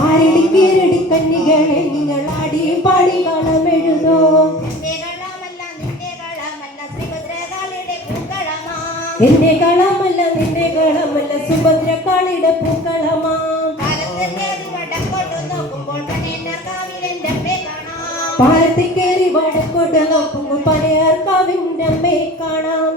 ആരടിക്കേരടി കന്നികളെ നിങ്ങൾ ആടി പാടി കളമെഴുതോ. എന്റെ കളമല്ല നിന്റെ കളമല്ല സുഭദ്രകാളിയുടെ പൂക്കളമാ. പാലത്തിൽ കയറി വടക്കോട്ട് നോക്കുമ്പോൾ പനയാർക്കാവിന്റെ അമ്മയെ കാണാം.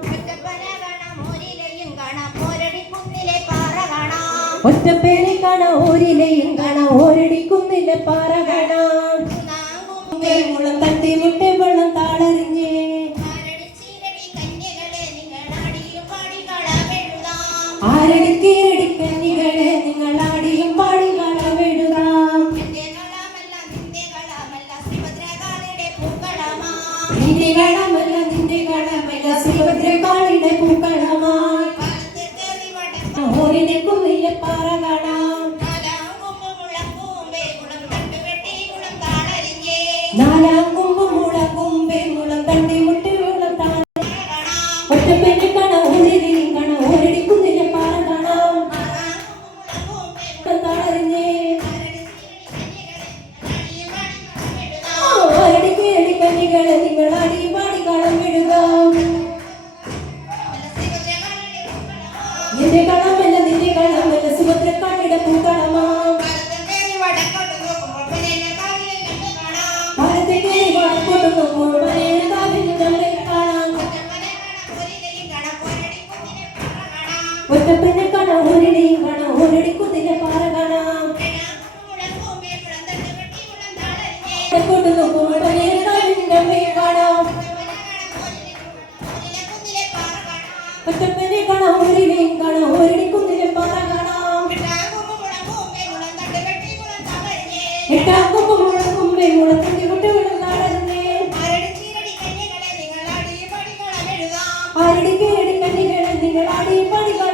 ഒറ്റപ്പേരെ കാണാം ഓരിലെയും കാണാം ഓരടിക്കുന്നിലെ പാറ കാണാം. മുളം തട്ടി മുട്ട വെള്ളം താളറിഞ്ഞേ ആരടിക്കേരടി കന്നികളെ നിങ്ങൾ ആടിയും പാടി കളമെഴുതാം. നിന്റെ കളമല്ല നിന്റെ കളമല്ല സുഭദ്രകാളിയുടെ പൂക്കളമാ. ഓരിനെ കുന്നിലെ പാറ കാണാം. നാലാം കുമ്പ് മുളകുമ്പേ മുളം തണ്ടി മുട്ടി വെള്ളം താഴെ ഒറ്റപ്പെണ്ണി കാണാം ഓരിലെയും കാണാം ഓരടിക്കുന്നിലെ പാറ കാണാം. താളറിഞ്ഞേ ആരടിക്കേരടി കന്നികളെ നിങ്ങൾ ആടി പാടി കളമെഴുതാം. എന്റെ കളമല്ല നിന്റെ കളമല്ല സുഭദ്രകാളിയുടെ പൂക്കളമാ. പാലത്തെ കയറി വടക്കോട്ട് നോക്കുമ്പോൾ പനയാർക്കാവിന്റെ അമ്മയെ കാണാം. ഒറ്റപ്പെണ്ണെ കാണാം ഓരിലെയും കാണാം ഓരടിക്കുന്നിലെ പാറ കാണാം. വടക്കോട്ട് നോക്കുമ്പോൾ പനയാർക്കാവിന്റെ അമ്മയെ കാണാം. ഒറ്റപ്പെണ്ണെ കാണാം ഓരിലെയും കാണാം ഓരടിക്കുന്നിലെ പാറ കാണാം. എട്ടാം കൊമ്പ് മുളകുമ്പേ മുളം തണ്ടി മുട്ട വെള്ളം താളറിഞ്ഞേ ആരടിക്കേരടി കന്നികളെ നിങ്ങൾ ആടി പാടി കളമെഴുതാം.